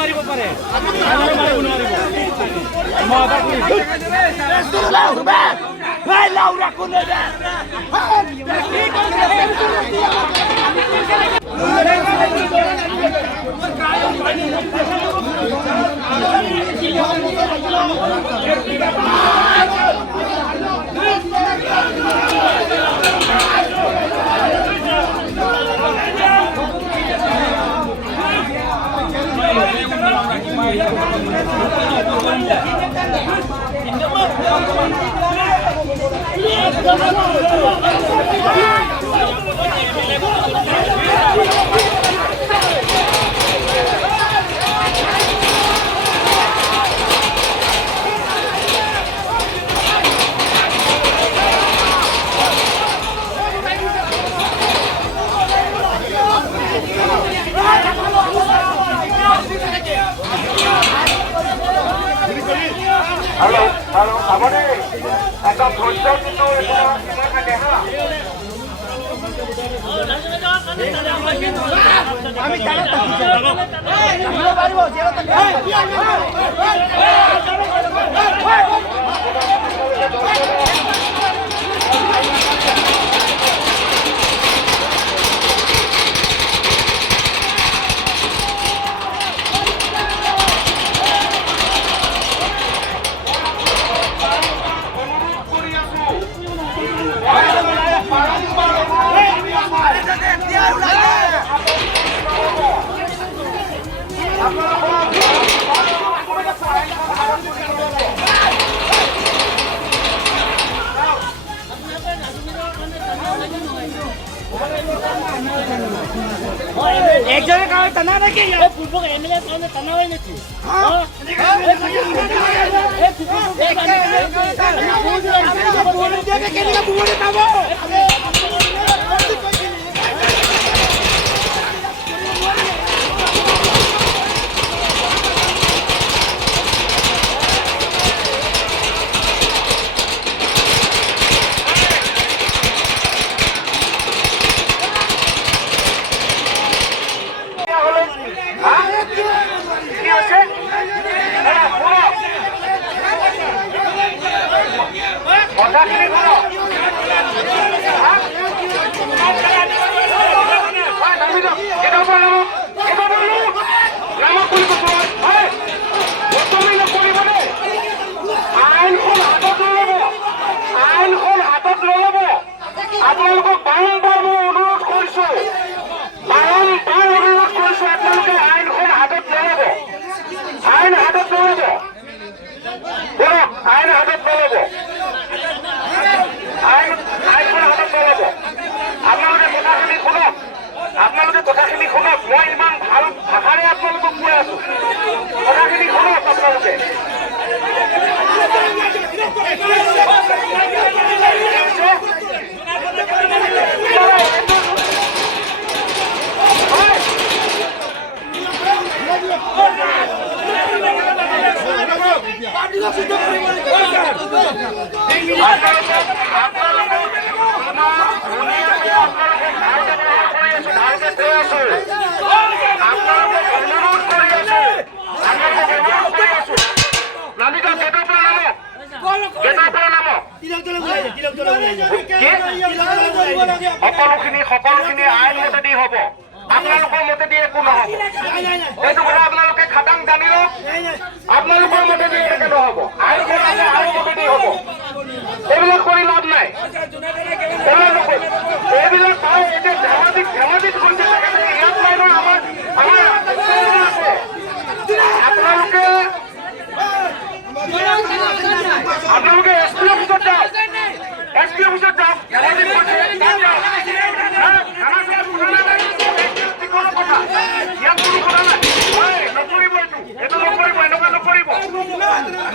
মাৰিব পাৰে Halo, apa nih? Agak bocor itu gimana deh, ha? Kami jalan একজনের কারণে টানা নাকি পূর্ব এমএলএ কারণে টানা হয় নাকি আপোনালোকক বাৰম্বাৰ মই অনুৰোধ কৰিছো, বাৰম্বাৰ অনুৰোধ কৰিছো আপোনালোকে আইনখন হাতত নল'ব, আইন হাতত নল'ব, শুনক আইন হাতত নল'ব, আইনখন হাতত নল'ব। আপোনালোকে কথাখিনি শুনক, আপোনালোকে কথাখিনি শুনক, মই ইমান ভাল ভাষাৰে আপোনালোকক কৈ আছো, কথাখিনি শুনক আপোনালোকে। সকলোখিনি আইন মতেদি হ'ব, আপোনালোকৰ মতেদি একো নহ'ব, সেইটো কথা আপোনালোকে খাটাং জানি লওক। আপোনালোকৰ মতেদি এনেকে নহ'ব, আইন মতেদি হ'ব। এইবিলাক কৰি লাভ নাই, এইবিলাক পাই এতিয়া ধেমাজিত কৰিছে ইয়াত নাই ন, আমাৰ আছে। আপোনালোকে এছ পি অফিচত যাওক, এছ পি অফিচত যাওক, ধেমাজিত কৰিছে ইয়াত কোনো কথা নাই, নকৰিব এইটো নকৰিব, এনেকুৱা নকৰিব,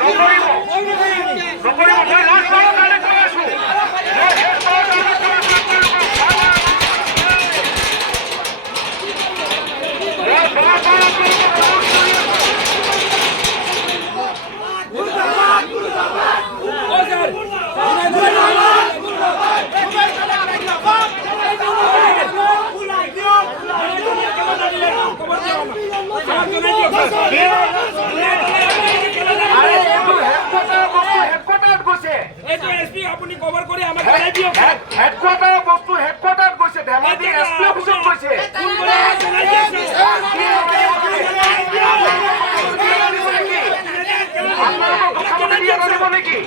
নকৰিব, নকৰিব। মই লাষ্টবাৰৰ কাৰণে কৈ আছো, মই শেষবাৰৰ কাৰণে কৈ আছো, এইটো এসপি আপুনি কভাৰ কৰি আমাক জনাই দিয়ক হেডকোৱাৰ্টাৰ বস্তু হেডকোৱাৰ্টাৰত গৈছে ধেমাজি এসপি অফিচত গৈছে ফোন কৰি আমাক জনাই দিয়ক আপোনালোকক কথা দিয়া নাযাব নেকি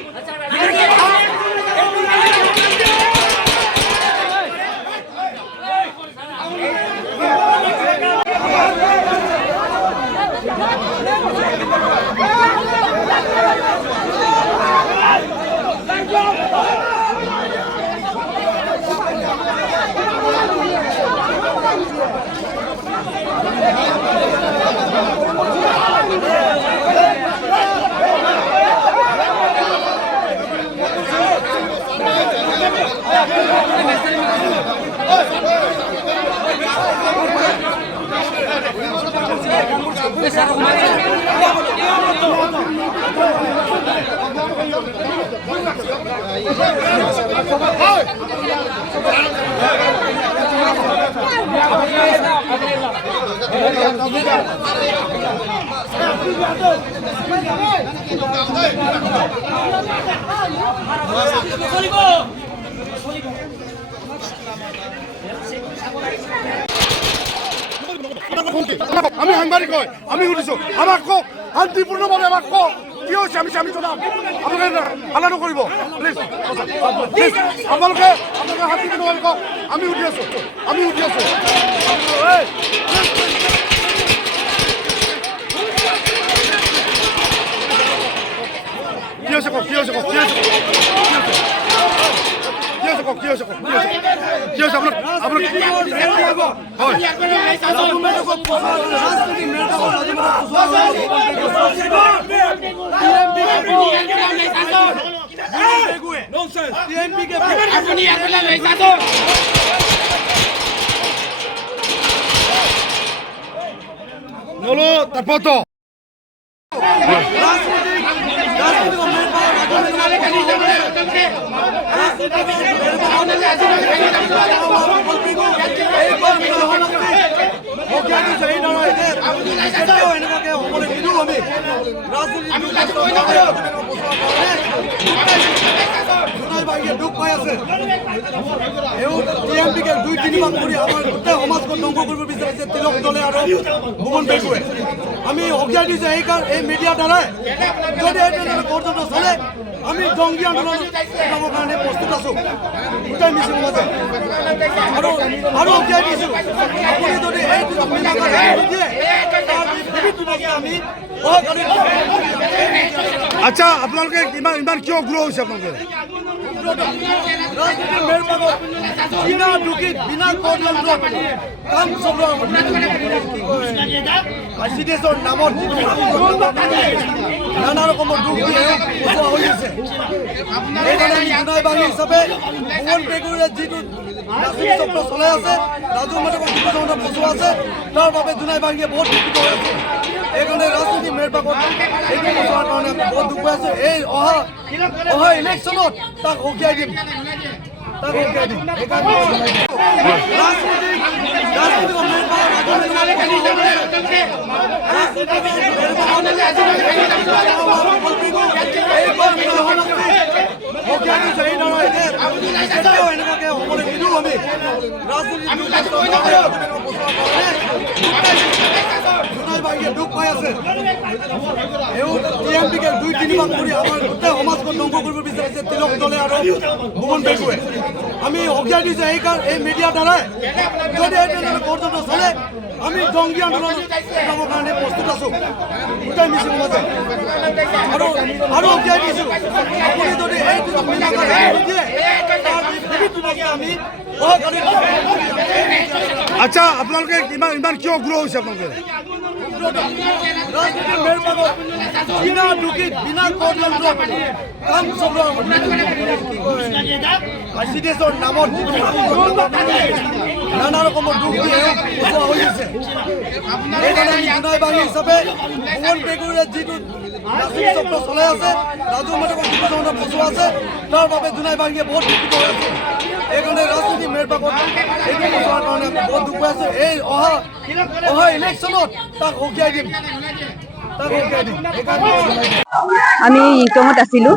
আমি সাংবাদিক হয় আমি সুধিছো আমাক কওক শান্তিপূৰ্ণভাৱে আমাক কওক কি হৈছে আমি জনাম আপোনালোকে হাল্লা নকৰিব প্লিজ প্লিজ আপোনালোকে শান্তিপূৰ্ণভাৱে কওক আমি সুধি আছো কি হৈছে কওক কি হৈছে নলো তারপর দুখ পাই আছে দুই তিনিবাৰ কৰি আমাৰ গোটেই সমাজখন ধ্বংস কৰিব বিচাৰিছে তিলক দলে আৰু ভুৱন পেগুৱে আমি সকীয়াই দিছোঁ এই মিডিয়াৰ দ্বাৰাই যদি এই পৰ্যন্ত চলে আমি জংগী আন্দোলন কৰাৰ কাৰণে প্ৰস্তুত আছোঁ গোটেই মিছিল মাজে আৰু সকীয়াই দিছোঁ আপুনি যদি এইটো নিদিয়ে আমি আচ্ছা আপোনালোকে ইমান কিয় গ্ৰহ হৈছে আপোনালোকে বিনা দুখীত বিনা কাম চলোৱা আইচিডিএছৰ নামত নানা ৰকমৰ দুখ পচোৱা হৈ আছে সেইকাৰণে জোনাইবাহী হিচাপে ভুৱন পেগুৱে যিটো ৰাজনীতি চক্ৰ চলাই আছে ৰাজু মাধৱক পচোৱা আছে তাৰ বাবে জোনাইবাহীয়ে বহুত দুখিত হৈ আছে সেইকাৰণে ৰাজনীতি মেৰপাকত এইটো পচোৱাৰ কাৰণে আমি বহুত দুখ পাই আছো এই অহা ইলেকশ্যনত তাক সকীয়াই দিম দুখ পাই আছে দুই তিনিবাৰ কৰি আমাৰ গোটেই সমাজখন ধ্বংস কৰিব বিচাৰিছে তিলক দলে আৰু ভুৱন পেগুৱে আমি সকীয়াই দিছোঁ এই মিডিয়াৰ দ্বাৰাই যদি এই পৰ্যন্ত চলে আমি জংগী আন্দোলন কৰাৰ কাৰণে প্ৰস্তুত আছোঁ গোটেই মিছিল মাজে আৰু সকীয়াই দিছোঁ আপুনি যদি এইটো নিদিয়ে আমি আচ্ছা আপোনালোকে ইমান কিয় গ্ৰহ হৈছে আপোনালোকে বিনা দুখীত বিনা কাম চলোৱা আইচিডিএছৰ নামত নানা ৰকমৰ দুখ পচোৱা হৈ আছে সেইকাৰণে জোনাইবাহী হিচাপে ভুৱন পেগুৱে যিটো ৰাজনীতি চক্ৰ চলাই আছে ৰাজু মাধৱক পচোৱা আছে তাৰ বাবে জোনাইবাহীয়ে বহুত দুখিত হৈ আছে সেইকাৰণে ৰাজনীতি মেৰপাকত এইটো পচোৱাৰ কাৰণে আমি বহুত দুখ পাই আছো এই অহা ইলেকশ্যনত তাক সকীয়াই দিম সেইকাৰণে আমি ইংটঙত আছিলোঁ।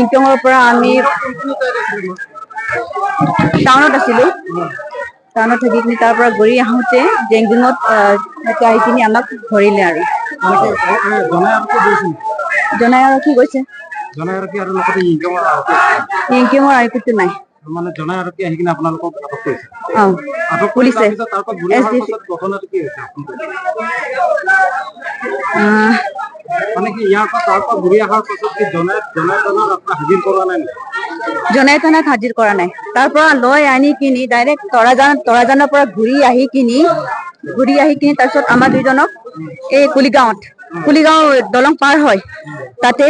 ইংটঙৰ পৰা আমি টাউনত আছিলোঁ। টাউনত থাকি কিনি তাৰ পৰা ঘূৰি আহোঁতে জেংজুঙত আহি কিনি আমাক ধৰিলে আৰু জনাই আৰু কি কৈছে ইংকিঙৰ আৰক্ষীটো নাই মানে জনাই আৰক্ষী আহি কিনে আপোনালোকক আটক কৰিছে। পুলিচে মানে কি ইয়াৰ পৰা তাৰ পৰা ঘূৰি অহাৰ পাছত কি জনাই হাজিৰ কৰোৱা নাই? জনাই থানাত হাজিৰ কৰা নাই। তাৰ পৰা লৈ আনি কিনি ডাইৰেক্ট তৰাজানৰ পৰা ঘূৰি আহি কিনি তাৰপিছত আমাৰ দুইজনক এই কুলিগাঁও দলং পাৰ হয় তাতে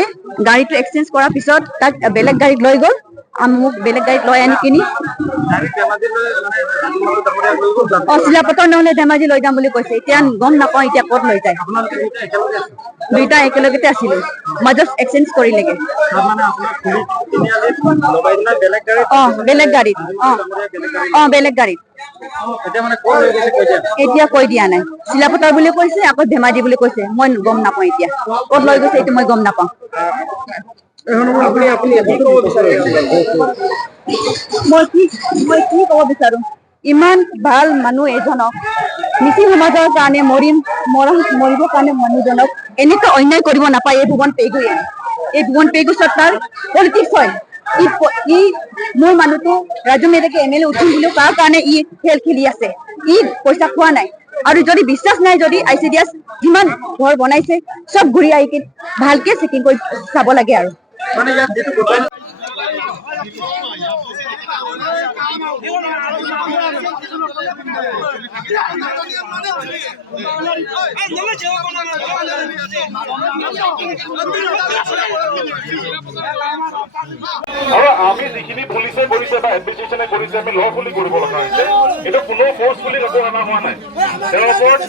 গাড়ীটো এক্সচেঞ্জ কৰাৰ পিছত তাক বেলেগ গাড়ীত লৈ গ'ল। মোক বেলেগ গাড়ীত লৈ আনি কিনি চিলাপথাৰ নহ'লে ধেমাজি লৈ যাম বুলি কৈছে। এতিয়া গম নাপাওঁ এতিয়া ক'ত লৈ যায়। দুইটা একেলগতে আছিলোঁ, মাজত এক্সচেঞ্জ কৰিলেগে। বেলেগ গাড়ীত বেলেগ গাড়ীত এতিয়া কৈ দিয়া নাই। চিলাপথাৰ বুলি কৈছে, আকৌ ধেমাজি বুলি কৈছে। মই গম নাপাওঁ এতিয়া ক'ত লৈ গৈছে, এইটো মই গম নাপাওঁ। মই কি ক'ব বিচাৰো, ইমান ভাল মানুহ এজনক মিচিং সমাজৰ কাৰণে মৰিবৰ কাৰণে মানুহজনক এনেকুৱা অন্যায় কৰিব নাপায়। এই ভুৱন পেগুৰ চৰকাৰ পলিটিক্স হয়। ই মোৰ মানুহটো ৰাজু মেধেকে MLA উঠিম বুলিও তাৰ কাৰণে ই খেল খেলি আছে। ই পইচা খোৱা নাই। আৰু যদি বিশ্বাস নাই, যদি ICDS যিমান ঘৰ বনাইছে চব ঘূৰি আহি কিনে ভালকে চেকিং কৰি চাব লাগে আৰু মানে ইয়াত যেটো আৰু আমি যিখিনি পুলিচে কৰিছে বা এডমিনিষ্ট্ৰেশ্যনে কৰিছে আমি লফুলি কৰিব লগা হৈছে। এইটো কোনো ফ'ৰ্চফুলি একো অনা হোৱা নাই। তেওঁৰ ওপৰত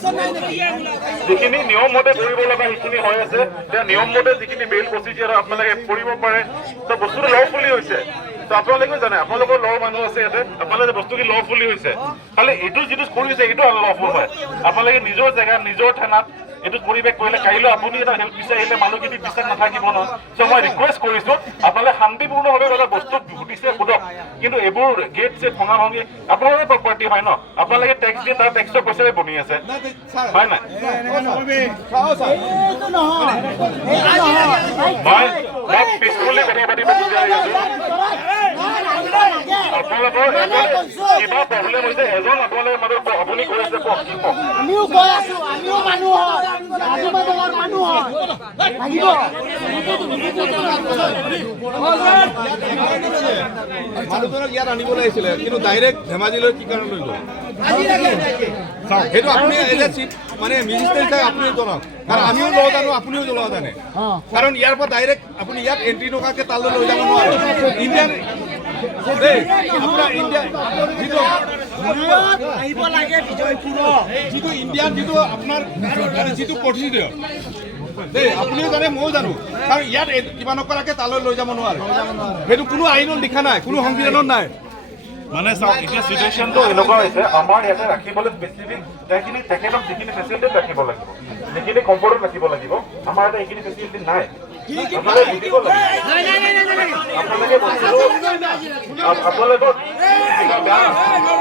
যিখিনি নিয়ম মতে কৰিব লগা সেইখিনি হৈ আছে। তেওঁ নিয়ম মতে যিখিনি বেইল প্ৰচিডিউৰ আপোনালোকে কৰিব পাৰে, তো বস্তুটো লফুলি হৈছে। তো আপোনালোকেও জানে, আপোনালোকৰ লৰ মানুহ আছে ইয়াতে, আপোনালোকে বস্তুখিনি লফুলি হৈছে। খালি এইটো যিটো কৰিছে এইটো আনলফুল হয়। আপোনালোকে নিজৰ জেগাত নিজৰ থানাত এইটো পৰিৱেশ কৰিলে কাইলৈ আপুনি এটা হেল্প বিচাৰিলে মানুহখিনি বিশ্বাস নাথাকিব নহয়। চ' মই ৰিকুৱেষ্ট কৰিছোঁ আপোনালোকে শান্তিপূৰ্ণভাৱে এটা বস্তু ঘটিছে সোধক, কিন্তু এইবোৰ গেট চেট ভঙা ভঙি আপোনালোকৰ প্ৰপাৰ্টি হয় ন, আপোনালোকে টেক্স দিয়ে, তাৰ টেক্সৰ পইচাৰে বনি আছে হয় নাই? মই পিছফুলি কথা পাতিব বিচাৰি আছো। আপোনালোকৰ কিবা প্ৰব্লেম হৈছে, এজন আপোনালোকে মাজত আপুনি কৈ আছে কওক, কি কওক? আমিও কৈ আছো, আমিও মানুহ হয়, ৰাজুবাদলৰ মানুহ হয়। মানুহজনক ইয়াত আনিব লাগিছিলে, কিন্তু ডাইৰেক্ট ধেমাজিলৈ কি কাৰণে লৈ গ'ল সেইটো আপুনি মানে মিনিষ্টাৰ হিচাপে আপুনিও জনাওক। কাৰণ আমিও লোৱা জানো, আপুনিও লোৱা জানে। কাৰণ ইয়াৰ পৰা ডাইৰেক্ট আপুনি ইয়াত এণ্ট্ৰি নকৰাকৈ তালৈ লৈ যাব নোৱাৰে। ইণ্ডিয়ান আপোনাৰ ইণ্ডিয়া আহিব লাগে যিটো ইণ্ডিয়ান যিটো আপোনাৰ যিটো প্ৰচিডিউৰ আপুনিও জানে, ময়ো জানো। কাৰণ ইয়াত কিবা নকৰাকৈ তালৈ লৈ যাব নোৱাৰে। সেইটো কোনো আইনত লিখা নাই, কোনো সংবিধানত নাই। মানে চাওক, এতিয়া চিটুৱেশ্যনটো এনেকুৱা হৈছে, আমাৰ ইয়াতে ৰাখিবলৈ স্পেচিফিক তেখেতক যিখিনি ফেচিলিটি ৰাখিব লাগিব, যিখিনি কমফৰ্টত ৰাখিব লাগিব, আমাৰ ইয়াতে এইখিনি ফেচিলিটি নাই। আপোনালোকে বুজিব লাগিব। আপোনালোকে